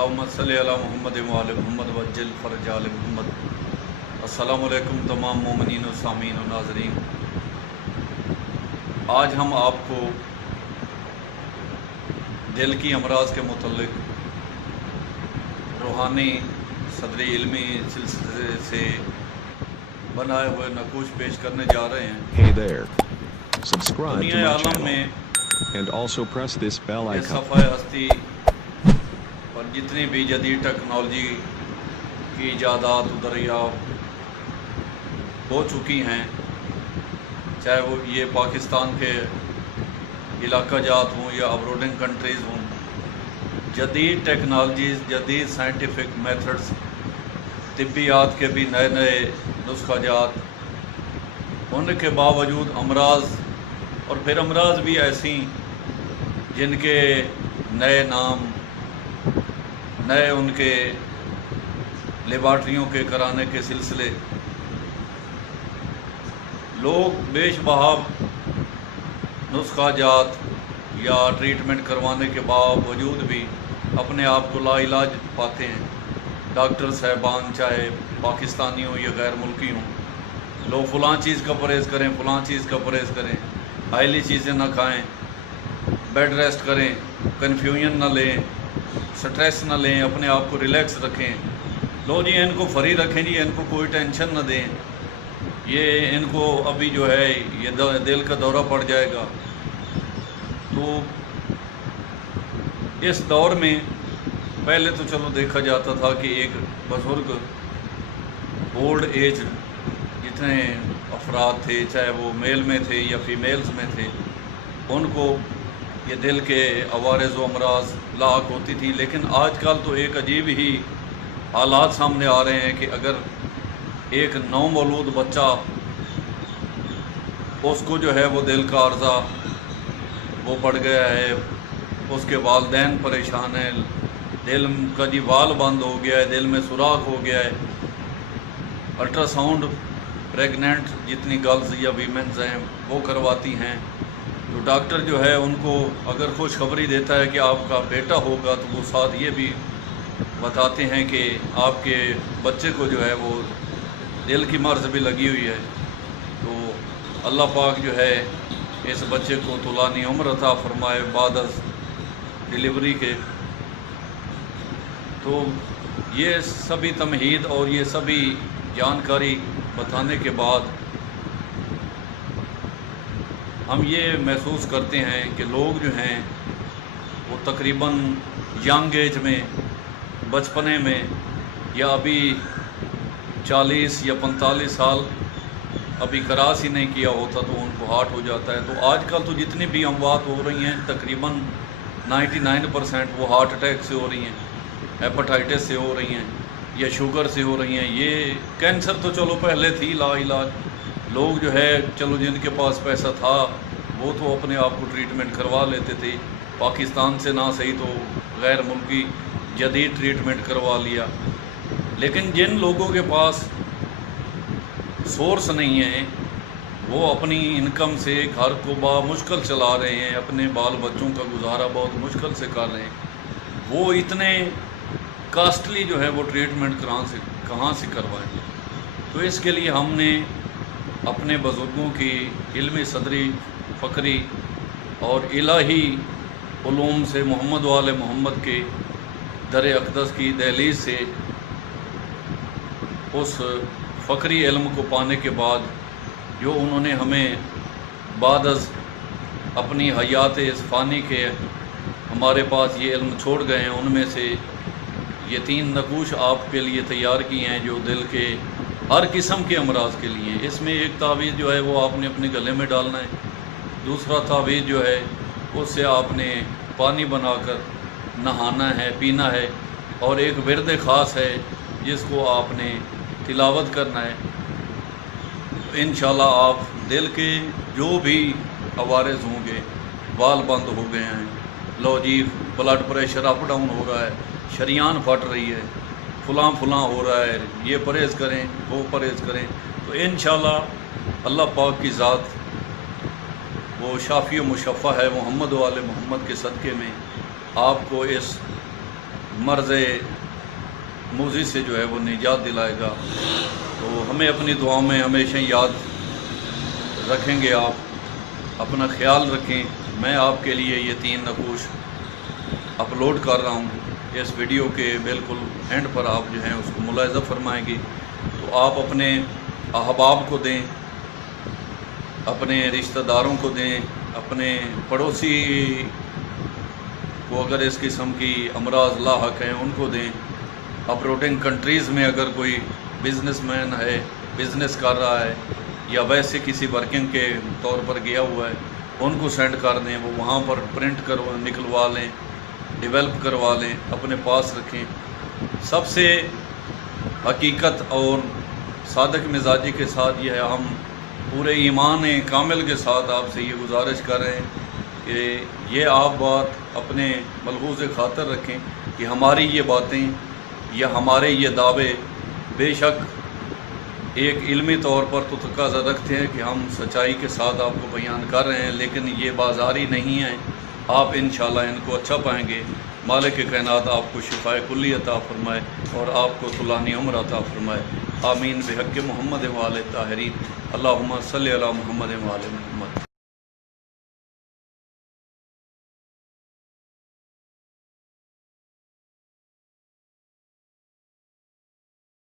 अल्लाहुम्मा सल्ली अला मुहम्मद व आले मुहम्मद वज्जिल फरज आले मुहम्मद। अस्सलामु अलैकुम तमाम मोमिनीन व सामीन व नाज़रीन। आज हम आपको दिल की अमराज के मुतल्लिक रूहानी सदरी इल्मी सिलसिले से बनाए हुए नकूश पेश करने जा रहे हैं। Hey there. Subscribe to दुनिया my आलम channel में and also press this bell इस icon. सफ़ाए हस्ती और जितनी भी जदीद टेक्नोलॉजी की इजादात दरियाफ़्त हो चुकी हैं, चाहे वो ये पाकिस्तान के इलाका जात हों या अब्रोडिंग कंट्रीज़ हों, जदीद टेक्नोलॉजीज़, जदीद साइंटिफिक मेथड्स, तिब्बियात के भी नए नए नुस्ख़ाजात, उनके बावजूद अमराज और फिर अमराज भी ऐसी जिनके नए नाम, नए उनके लेबार्ट्रियों के कराने के सिलसिले, लोग बेशबहाब नुस्ख़ाजात या ट्रीटमेंट करवाने के बावजूद भी अपने आप को लाइलाज पाते हैं। डॉक्टर साहबान चाहे पाकिस्तानी हों या गैर मुल्की हों, लोग फ़लाँ चीज़ का परहेज़ करें, फ़लाँ चीज़ का परहेज़ करें, आयली चीज़ें ना खाएं, बेड रेस्ट करें, कन्फ्यूजन ना लें, स्ट्रेस ना लें, अपने आप को रिलैक्स रखें। लो जी इनको फ्री रखें जी, इनको कोई टेंशन ना दें, ये इनको अभी जो है ये दिल का दौरा पड़ जाएगा। तो इस दौर में पहले तो चलो देखा जाता था कि एक बुज़ुर्ग ओल्ड एज जितने अफराद थे, चाहे वो मेल में थे या फीमेल्स में थे, उनको ये दिल के अवारज़ व अमराज लाक होती थी। लेकिन आजकल तो एक अजीब ही हालात सामने आ रहे हैं कि अगर एक नौमौलूद बच्चा, उसको जो है वो दिल का अर्ज़ा वो पड़ गया है, उसके वालिदैन परेशान हैं, दिल का जी वाल बंद हो गया है, दिल में सुराख हो गया है, अल्ट्रासाउंड प्रेग्नेंट जितनी गर्ल्स या वीमेंस हैं वो करवाती हैं, तो डॉक्टर जो है उनको अगर खुशखबरी देता है कि आपका बेटा होगा, तो वो साथ ये भी बताते हैं कि आपके बच्चे को जो है वो दिल की मर्ज़ भी लगी हुई है। तो अल्लाह पाक जो है इस बच्चे को तुलानी उम्र अता फरमाए बाद डिलीवरी के। तो ये सभी तमहीद और ये सभी जानकारी बताने के बाद हम ये महसूस करते हैं कि लोग जो हैं वो तकरीबन यंग एज में, बचपने में, या अभी 40 या 45 साल अभी क्रॉस ही नहीं किया होता तो उनको हार्ट हो जाता है। तो आजकल तो जितनी भी अमवात हो रही हैं तकरीबन 99% वो हार्ट अटैक से हो रही हैं, हेपेटाइटिस से हो रही हैं या शुगर से हो रही हैं। ये कैंसर तो चलो पहले थी लाइलाज, लोग जो है चलो जिनके पास पैसा था वो तो अपने आप को ट्रीटमेंट करवा लेते थे, पाकिस्तान से ना सही तो गैर मुल्की जदीद ट्रीटमेंट करवा लिया। लेकिन जिन लोगों के पास सोर्स नहीं है, वो अपनी इनकम से घर को मुश्किल चला रहे हैं, अपने बाल बच्चों का गुजारा बहुत मुश्किल से कर रहे हैं, वो इतने कास्टली जो है वो ट्रीटमेंट कहाँ से करवाएं। तो इसके लिए हमने अपने बुज़ुर्गों की इल्मी सदरी, फ़करी और इलाही उलूम से, मोहम्मद वाले मोहम्मद के दर अक़दस की दहलीज से उस फ़करी इल्म को पाने के बाद जो उन्होंने हमें बाद अपनी हयात इस फ़ानी के हमारे पास ये इल्म छोड़ गए हैं, उनमें से ये 3 नकूश आपके लिए तैयार किए हैं जो दिल के हर किस्म के अमराज के लिए। इसमें एक तावीज़ जो है वो आपने अपने गले में डालना है, दूसरा तावीज़ जो है उससे आपने पानी बनाकर नहाना है, पीना है, और एक विरद ख़ास है जिसको आपने तिलावत करना है। तो इंशाल्लाह आप दिल के जो भी अवारज़ होंगे, बाल बंद हो गए हैं, लो जी ब्लड प्रेशर अप डाउन हो रहा है, शरीयान फट रही है, फुलां हो रहा है, ये परहेज़ करें, वो परहेज़ करें, तो इंशाल्लाह अल्लाह पाक की ज़ात वो शाफ़ी व मुशफ़्फ़ा है मोहम्मद वाले मोहम्मद के सदक़े में आपको इस मर्ज़ मूजी से जो है वो निजात दिलाएगा। तो हमें अपनी दुआओं में हमेशा याद रखेंगे। आप अपना ख्याल रखें। मैं आपके लिए ये 3 नकूश अपलोड कर रहा हूँ। इस वीडियो के बिल्कुल एंड पर आप जो हैं उसको मुलाहिज़ा फरमाएंगे। तो आप अपने अहबाब को दें, अपने रिश्तेदारों को दें, अपने पड़ोसी को अगर इस किस्म की अमराज लाहक हैं उनको दें। अब्रोडिंग कंट्रीज़ में अगर कोई बिज़नेसमैन है, बिज़नेस कर रहा है या वैसे किसी वर्किंग के तौर पर गया हुआ है, उनको सेंड कर दें। वो वहाँ पर प्रिंट करवा निकलवा लें, डेवलप करवा लें, अपने पास रखें। सबसे हकीकत और सादक मिजाजी के साथ ये है, हम पूरे ईमान कामिल के साथ आपसे ये गुजारिश कर रहे हैं कि ये आप बात अपने मलहूज़ खातर रखें कि हमारी ये बातें या हमारे ये दावे बेशक एक इल्मी तौर पर तो तकाज़ा रखते हैं कि हम सच्चाई के साथ आपको बयान कर रहे हैं, लेकिन ये बाज़ारी नहीं है। आप इंशाअल्लाह इनको अच्छा पाएंगे। मालिक कायनात आपको शिफाए कुल्ली अता फरमाए और आपको तुलानी उम्र अता फरमाए। आमीन बिहक़्क़ि मुहम्मद व आले ताहिरीन। अल्लाहुम्मा सल्लि अला मुहम्मद व आले मुहम्मद।